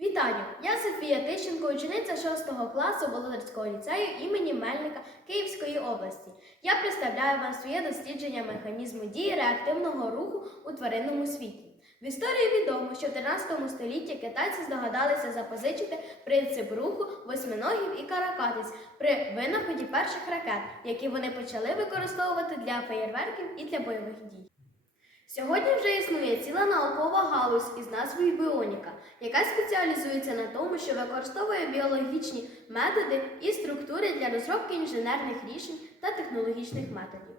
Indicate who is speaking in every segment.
Speaker 1: Вітаю! Я Софія Тищенко, учениця 6 класу Володарського ліцею імені Мельника Київської області. Я представляю вам своє дослідження механізму дії реактивного руху у тваринному світі. В історії відомо, що в 13 столітті китайці здогадалися запозичити принцип руху восьминогів і каракатиць при винаході перших ракет, які вони почали використовувати для феєрверків і для бойових дій. Сьогодні вже існує ціла наукова галузь із назвою біоніка, яка спеціалізується на тому, що використовує біологічні методи і структури для розробки інженерних рішень та технологічних методів.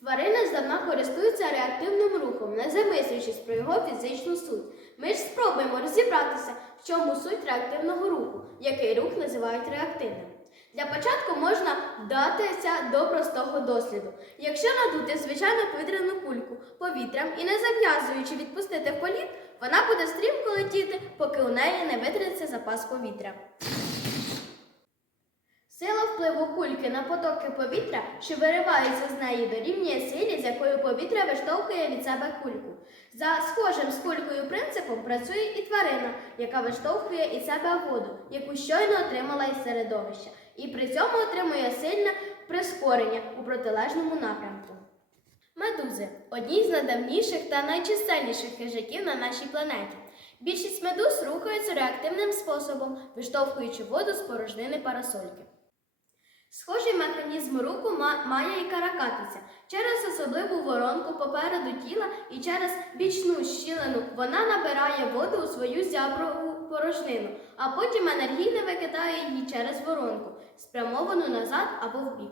Speaker 1: Тварини здавна користуються реактивним рухом, не замислюючись про його фізичну суть. Ми ж спробуємо розібратися, в чому суть реактивного руху, який рух називають реактивним. Для початку можна вдатися до простого досліду. Якщо надути звичайну повітряну кульку повітрям і не зав'язуючи відпустити в політ, вона буде стрімко летіти, поки у неї не витратиться запас повітря. Сила впливу кульки на потоки повітря, що вириваються з неї, дорівнює силі, з якою повітря виштовхує від себе кульку. За схожим з кулькою принципом працює і тварина, яка виштовхує із себе воду, яку щойно отримала із середовища, і при цьому отримує сильне прискорення у протилежному напрямку. Медузи одні з найдавніших та найчисельніших хижаків на нашій планеті. Більшість медуз рухаються реактивним способом, виштовхуючи воду з порожнини парасольки. Схожий механізм руху має і каракатиця. Через особливу воронку попереду тіла і через бічну щілину вона набирає воду у свою зяброву порожнину, а потім енергійно викидає її через воронку, спрямовану назад або вбік.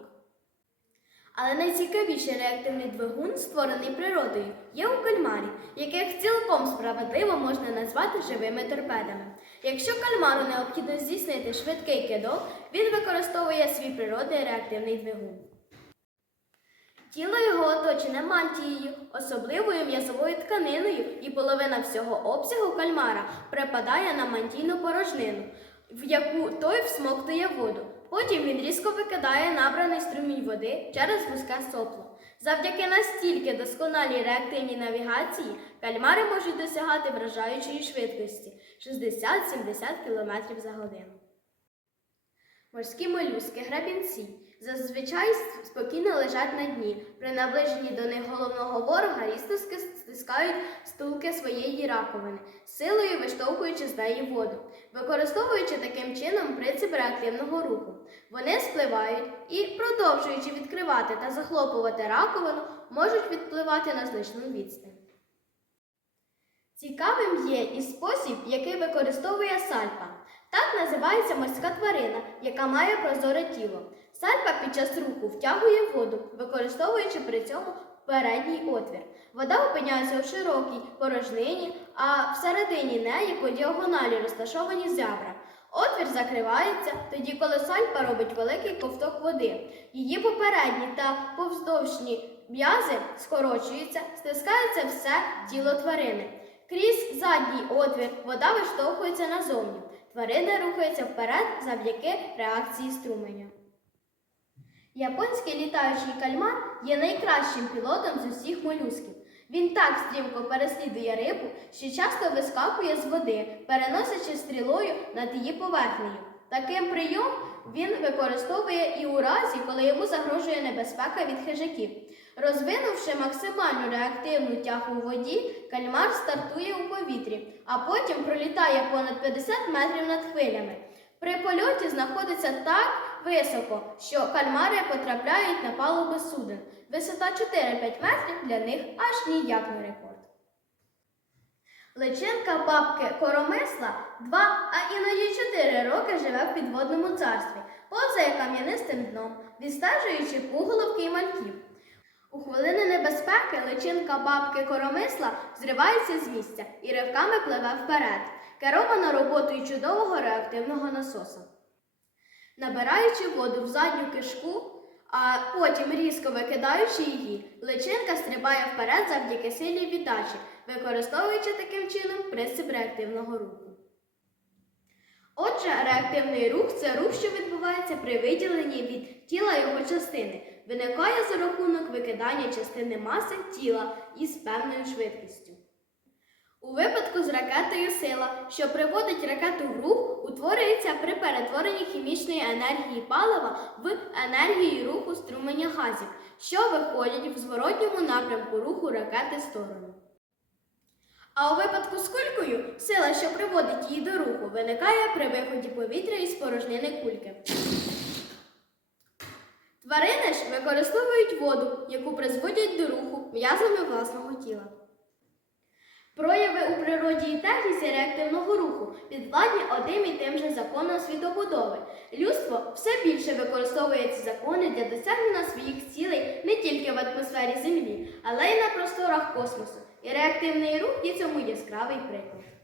Speaker 1: Але найцікавіший реактивний двигун, створений природою, є у кальмарі, яких цілком справедливо можна назвати живими торпедами. Якщо кальмару необхідно здійснити швидкий кидок, він використовує свій природний реактивний двигун. Тіло його оточене мантією, особливою м'язовою тканиною, і половина всього обсягу кальмара припадає на мантійну порожнину, в яку той всмоктує воду. Потім він різко викидає набраний струмінь води через вузьке сопло. Завдяки настільки досконалій реактивній навігації кальмари можуть досягати вражаючої швидкості 60-70 км за годину. Морські молюски, грабінці зазвичай спокійно лежать на дні. При наближенні до них головного ворога різко стискають стулки своєї раковини, силою виштовхуючи з неї воду, використовуючи таким чином принцип реактивного руху. Вони спливають і, продовжуючи відкривати та захлопувати раковину, можуть відпливати на значну відстань. Цікавим є і спосіб, який використовує сальпа. Так називається морська тварина, яка має прозоре тіло. Сальпа під час руху втягує воду, використовуючи при цьому передній отвір. Вода опиняється у широкій порожнині, а всередині неї по діагоналі розташовані зябра. Отвір закривається тоді, коли сальпа робить великий ковток води. Її попередні та повздовжні м'язи скорочуються, стискається все тіло тварини. Крізь задній отвір вода виштовхується назовні. Тварина рухається вперед завдяки реакції струменя. Японський літаючий кальмар є найкращим пілотом з усіх молюсків. Він так стрімко переслідує рибу, що часто вискакує з води, переносячи стрілою над її поверхнею. Таким прийом він використовує і у разі, коли йому загрожує небезпека від хижаків. Розвинувши максимальну реактивну тягу у воді, кальмар стартує у повітрі, а потім пролітає понад 50 метрів над хвилями. При польоті знаходиться так високо, що кальмари потрапляють на палуби суден. Висота 4-5 метрів для них аж ніяк не рекорд. Личинка бабки коромисла два, а іноді чотири роки живе в підводному царстві, повзає кам'янистим дном, відстежуючи пуголовки і мальків. У хвилини небезпеки личинка бабки коромисла зривається з місця і ривками пливе вперед, керована роботою чудового реактивного насоса. Набираючи воду в задню кишку, а потім різко викидаючи її, личинка стрибає вперед завдяки силі віддачі, використовуючи таким чином принцип реактивного руху. Отже, реактивний рух це рух, що відбувається при виділенні від тіла його частини, виникає за рахунок викидання частини маси тіла із певною швидкістю. У випадку з ракетою сила, що приводить ракету в рух, утворюється при перетворенні хімічної енергії палива в енергію руху струменя газів, що виходять в зворотньому напрямку руху ракети сторону. А у випадку з кулькою сила, що приводить її до руху, виникає при виході повітря із порожнини кульки. Тварини ж використовують воду, яку призводять до руху м'язами власного тіла. Прояви у природі і техніці реактивного руху підвладні одним і тим же законам світобудови. Людство все більше використовує ці закони для досягнення своїх цілей не тільки в атмосфері Землі, але й на просторах космосу. І реактивний рух є цьому яскравий приклад.